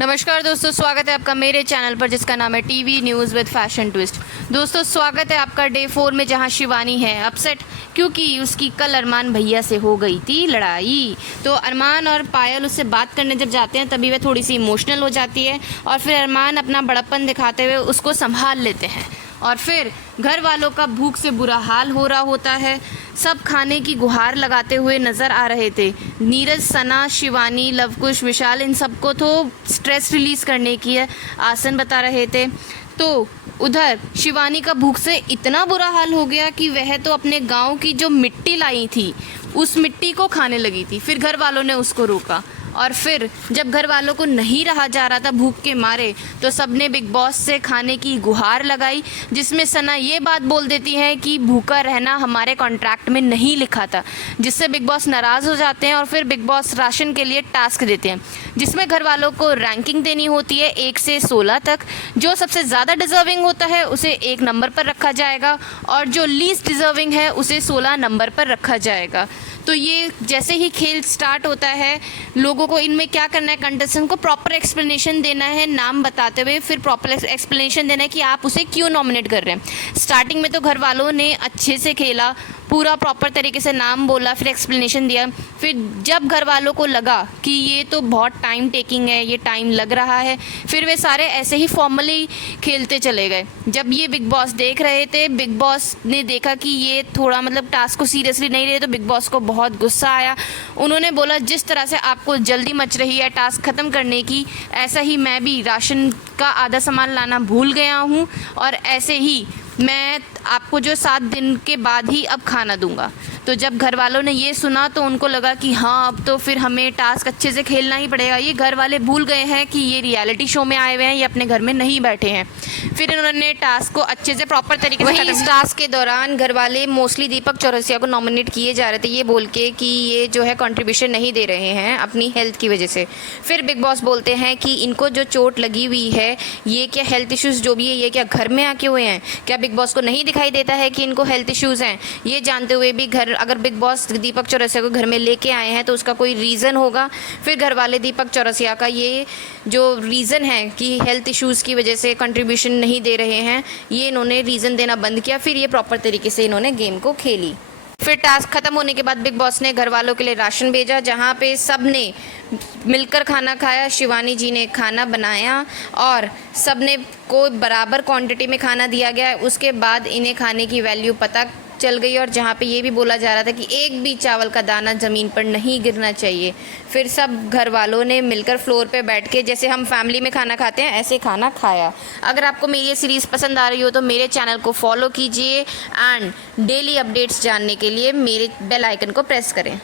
नमस्कार दोस्तों, स्वागत है आपका मेरे चैनल पर जिसका नाम है TV news with fashion twist. दोस्तों स्वागत है आपका डे 4 में, जहां शिवानी है अपसेट क्योंकि उसकी कल अरमान भैया से हो गई थी लड़ाई। तो अरमान और पायल उससे बात करने जब जाते हैं तभी वह थोड़ी सी इमोशनल हो जाती है और फिर अरमान अपना बड़प्पन दिखाते हुए उसको संभाल लेते हैं और फिर घर वालों का भूख से बुरा हाल हो रहा होता है। सब खाने की गुहार लगाते हुए नज़र आ रहे थे। नीरज, सना, शिवानी, लवकुश, विशाल, इन सबको तो स्ट्रेस रिलीज़ करने की आसन बता रहे थे। तो उधर शिवानी का भूख से इतना बुरा हाल हो गया कि वह तो अपने गांव की जो मिट्टी लाई थी उस मिट्टी को खाने लगी थी। फिर घर वालों ने उसको रोका और फिर जब घर वालों को नहीं रहा जा रहा था भूख के मारे तो सबने बिग बॉस से खाने की गुहार लगाई, जिसमें सना ये बात बोल देती है कि भूखा रहना हमारे कॉन्ट्रैक्ट में नहीं लिखा था, जिससे बिग बॉस नाराज़ हो जाते हैं और फिर बिग बॉस राशन के लिए टास्क देते हैं जिसमें घर वालों को रैंकिंग देनी होती है 1 से 16 तक। जो सबसे ज़्यादा डिज़र्विंग होता है उसे 1 नंबर पर रखा जाएगा और जो लीस्ट डिज़र्विंग है उसे 16 नंबर पर रखा जाएगा। तो ये जैसे ही खेल स्टार्ट होता है लोगों को इनमें क्या करना है, कंटेस्टेंट को प्रॉपर एक्सप्लेनेशन देना है नाम बताते हुए, फिर प्रॉपर एक्सप्लेनेशन देना है कि आप उसे क्यों नॉमिनेट कर रहे हैं। स्टार्टिंग में तो घर वालों ने अच्छे से खेला, पूरा प्रॉपर तरीके से नाम बोला, फिर एक्सप्लेनेशन दिया। फिर जब घर वालों को लगा कि ये तो बहुत टाइम टेकिंग है, ये टाइम लग रहा है, फिर वे सारे ऐसे ही फॉर्मली खेलते चले गए। जब ये बिग बॉस देख रहे थे, बिग बॉस ने देखा कि ये थोड़ा टास्क को सीरियसली नहीं रहे, तो बिग बॉस को बहुत गुस्सा आया। उन्होंने बोला जिस तरह से आपको जल्दी मच रही है टास्क ख़त्म करने की, ऐसा ही मैं भी राशन का आधा सामान लाना भूल गया हूँ और ऐसे ही मैं आपको जो 7 दिन के बाद ही अब खाना दूंगा। तो जब घर वालों ने ये सुना तो उनको लगा कि हाँ अब तो फिर हमें टास्क अच्छे से खेलना ही पड़ेगा। ये घर वाले भूल गए हैं कि ये रियलिटी शो में आए हुए हैं, ये अपने घर में नहीं बैठे हैं। फिर इन्होंने टास्क को अच्छे से प्रॉपर तरीके से इस टास्क के दौरान घर वाले मोस्टली दीपक चौरसिया को नॉमिनेट किए जा रहे थे ये बोल के कि ये जो है कंट्रीब्यूशन नहीं दे रहे हैं अपनी हेल्थ की वजह से। फिर बिग बॉस बोलते हैं कि इनको जो चोट लगी हुई है, ये क्या हेल्थ इश्यूज़ जो भी है ये क्या घर में आके हुए हैं? क्या बिग बॉस को नहीं दिखाई देता है कि इनको हेल्थ इश्यूज़ हैं? ये जानते हुए भी अगर बिग बॉस दीपक चौरसिया को घर में लेके आए हैं तो उसका कोई रीज़न होगा। फिर घर वाले दीपक चौरसिया का ये जो रीज़न है कि हेल्थ इश्यूज़ की वजह से कंट्रीब्यूशन नहीं दे रहे हैं, ये इन्होंने रीज़न देना बंद किया। फिर ये प्रॉपर तरीके से इन्होंने गेम को खेली। फिर टास्क ख़त्म होने के बाद बिग बॉस ने घर वालों के लिए राशन भेजा, जहाँ पे सब ने मिलकर खाना खाया। शिवानी जी ने खाना बनाया और सब ने को बराबर क्वांटिटी में खाना दिया गया। उसके बाद इन्हें खाने की वैल्यू पता चल गई और जहाँ पे ये भी बोला जा रहा था कि एक भी चावल का दाना ज़मीन पर नहीं गिरना चाहिए। फिर सब घर वालों ने मिलकर फ्लोर पे बैठ के, जैसे हम फैमिली में खाना खाते हैं, ऐसे खाना खाया। अगर आपको मेरी ये सीरीज़ पसंद आ रही हो तो मेरे चैनल को फॉलो कीजिए एंड डेली अपडेट्स जानने के लिए मेरे बेल आइकन को प्रेस करें।